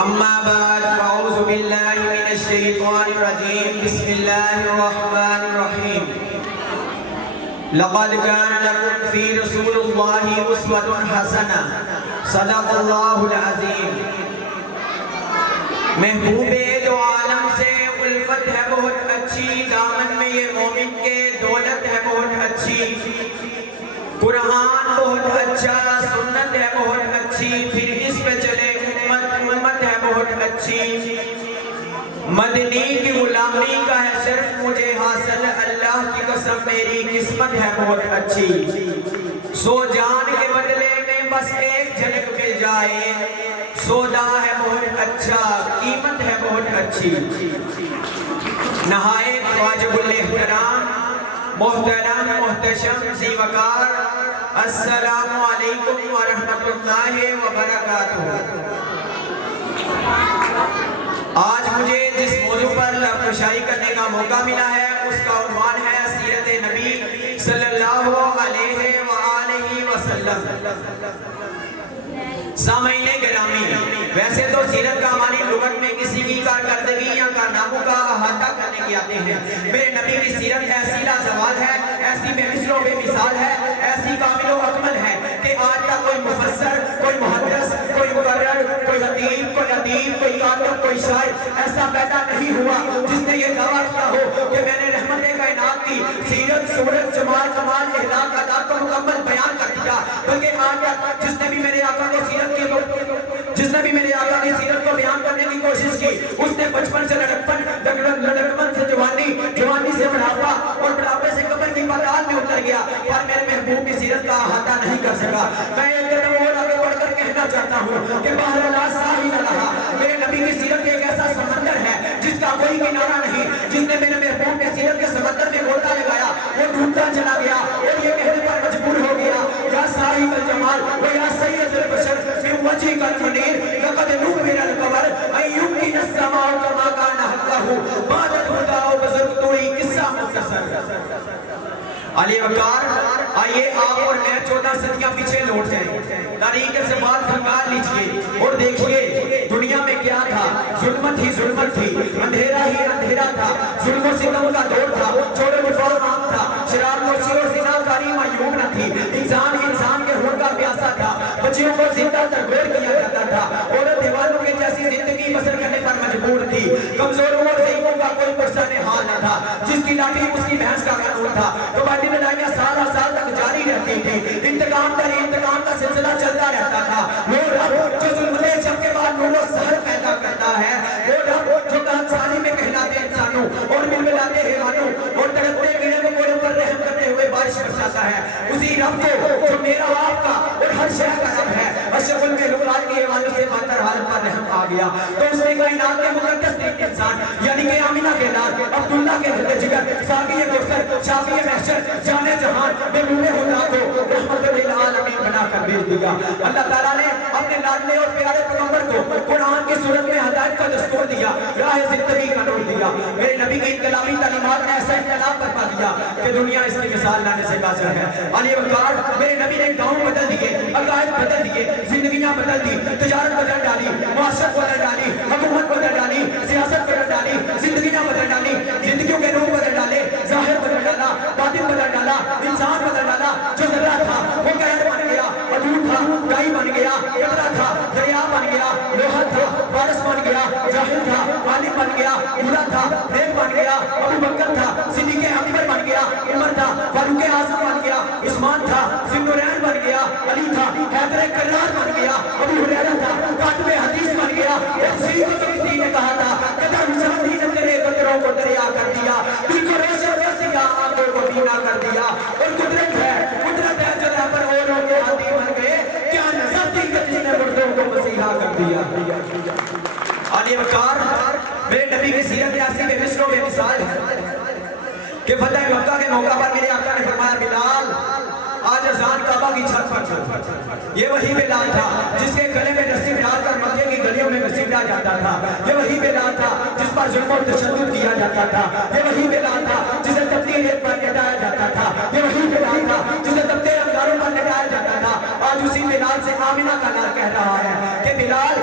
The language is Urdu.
أما بعد فأعوذ بالله من الشيطان الرجيم بسم الله الرحمن الرحيم لقد كان لكم في رسول الله أسوة حسنة صدق الله العظيم محبوب دو عالم سے الفت ہے بہت اچھی، دامن میں یہ مومن کے دولت ہے بہت اچھی، قرآن بہت اچھا، سنت ہے بہت اچھی، پھر اس پہ چلے امت ہے بہت اچھی، مدنی کی غلامی کا ہے شرف مجھے حاصل، اللہ کی قسم میری قسمت ہے بہت اچھی، سو جان کے بدلے میں بس ایک جھلک مل جائے، سودا ہے بہت اچھا، قیمت ہے بہت اچھی۔ نہایت واجب الاحترام محترم محتشم ذی وقار، السلام علیکم ورحمۃ اللہ وبرکاتہ۔ آج مجھے جس موضوع پر لفظ کرنے کا موقع ملا ہے اس کا عنوان ہے سیرت نبی صلی اللہ علیہ وآلہ وسلم۔ سامعین گرامی، ویسے تو سیرت کا ہماری لغت میں کسی کی کارکردگی یا کارناموں کا احاطہ کرنے کی آتے ہیں۔ میرے نبی کی سیرت ایسی لازوال ہے، ایسی بے مثل و بے مثال ہے، ایسی کامل و اکمل ہے کہ آج تک کوئی مفسر، کوئی محدث، کوئی مقرر، کوئی خطیب، کوئی ادیب، کوئی کاتب، کوئی شاعر ایسا پیدا نہیں ہوا جس نے یہ دعویٰ کیا ہو کہ میں نے رحمت کائنات کی سیرت، صورت، جمال، کمال، اخلاق، آداب کو مکمل بیان کر دیا، بلکہ آج تک جس نے بھی میرے آقا کی سیرت کو بیان کرنے کی کوشش کی اس نے بچپن سے لڑکپن سے جوانی، جوانی سے بڑھاپا اور بڑھاپے سے قبر کی پاتال میں اتر گیا، پر میرے محبوب کی سیرت کا احاطہ نہیں کر سکا۔ میں ایک قدم اور آگے بڑھ کر کہنا چاہتا ہوں کہ بحر لا ساحل لہا، میرے نبی کی سیرت ایک ایسا سمندر ہے جس کا کوئی کنارہ نہیں، جس نے میرے محبوب کی سیرت کے سمندر میں گوتا لگایا، وہ ڈوبتا چلا گیا اور یہ کہنے پر مجبور ہو گیا یا صاحب الجمال و یا سید البشر من وجهك المنیر لقد نور القمر ان يمكن السماء كما كان حقه بعد الهدى وبزرگتوئی قصہ مختصر۔ علی وقار، آئیے آپ اور میں 14 صدیاں پیچھے لوٹ جائیں، تاریخ سے بات کھنگار لیجئے اور دیکھئے دنیا میں کیا تھا، ظلمت ہی ظلمت تھی، اندھیرا ہی اندھیرا تھا، ظلم و ستم کا دور تھا، چور و نفور عام تھا، شراب نوشی اور زناکاری معیوب نہ تھی، انسان انسان کے خون کا پیاسا تھا، بچیوں کو زندہ تربیت کیا جاتا تھا، عورت دیوالوں کے جیسی زندگی بسر کرنے پر مجبور تھی، کمزوروں اور ضعیفوں کا کوئی پرسان حال نہ تھا، جس کی لاٹھی اس کی بھینس کا قانون تھا، کباڈی لڑائیاں سال سال تک جاری رہتی تھی، انتقام پر انتقام کا سلسلہ چلتا رہتا تھا۔ وہ رب جو ظلمت شب کے بعد نور و سحر پیدا کرتا ہے، وہ رب جو کہنسانی میں کہلاتے انسانوں اور ململاتے حیوانوں اور تڑپتے گرے مکوڑوں پر رحم کرتے ہوئے بارش برساتا ہے، اسی رب کو جو میرا آپ کا اور ہر شے کا رب ہے، اشرف المخلوقات کی حیوانوں سے بہتر حالت پر رحم آ گیا، تو اس نے کائنات کے مقدس ترین انسان یعنی کہ آمینہ کے لال عبداللہ کے دل جگر ساقی کوثر شافی محشر جانے جہان محبوب خدا کو رحمت للعالمین بنا کر بھیج دیا۔ اللہ تعالیٰ نے اپنے لاڈلے اور پیارے پیغمبر کو قرآن کی صورت میں ہدایت کا دستور دیا، راہ زندگی کا نور دیا۔ میرے نبی کی انقلابی تعلیمات نے ایسا انقلاب برپا دیا کہ دنیا اس کی مثال لانے سے قاصر ہے۔ علی وقار، میرے نبی نے گاؤں بدل دیے، عقائد بدل دیے، زندگیاں بدل دی، تجارت بدل ڈالی، معاشرت بدل ڈالی، حکومت بدل ڈالی، سیاست بدل ڈالی، زندگیاں بدل ڈالی، زندگیوں کے روح بدل ڈالے، ظاہر بدل ڈالا، باطن بدل ڈالا، انسان بدل ڈالا، جو ذرہ تھا وہ قہر بن گیا، حدود تھا گائی بن گیا، قطرہ تھا دریا بن گیا، لوہا تھا وارث بن گیا، جاہل تھا عالم بن گیا، بوڑھا تھا نیک بن گیا، ابو بکر تھا صدیق اکبر بن گیا، عمر تھا فاروق اعظم بن گیا، عثمان تھا ذوالنورین بن گیا، علی تھا حیدر کرار بن گیا، ابو ہریرہ تھا کاتب حدیث بن گیا۔ ایک سیرت کسی نے کہا تھا قدر شادی نے تیرے قدروں کو دریا کر دیا، دل کو روشن کر دیا، آنکھوں کو بینا کر دیا، اور قدرت ہے جو رہبر اوروں کے ہاتھی بن گئے، کیا نظر تھی کہ جس نے مردوں کو مسیحا کر دیا۔ علی وقار، میرے نبی کی سیرت ایسی بے مثل و بے مثال ہے کہ فتح مکہ کے موقع پر میرے آقا نے فرمایا بلال آج اذان کعبہ کی چھت پر چھو۔ یہ وہی بلال تھا جس کے گلے میں رسی ڈال کر مکے کی گلیوں میں گھسیٹا جاتا تھا، یہ وہی بلال تھا جس پر ظلم و تشدد کیا جاتا تھا، یہ وہی بلال تھا جسے تپتی ریت پر لٹایا جاتا تھا، یہ وہی بلال تھا جسے تپتے انگاروں پر لٹایا جاتا تھا۔ آج اسی بلال سے آمینہ کا نام کہہ رہا ہے کہ بلال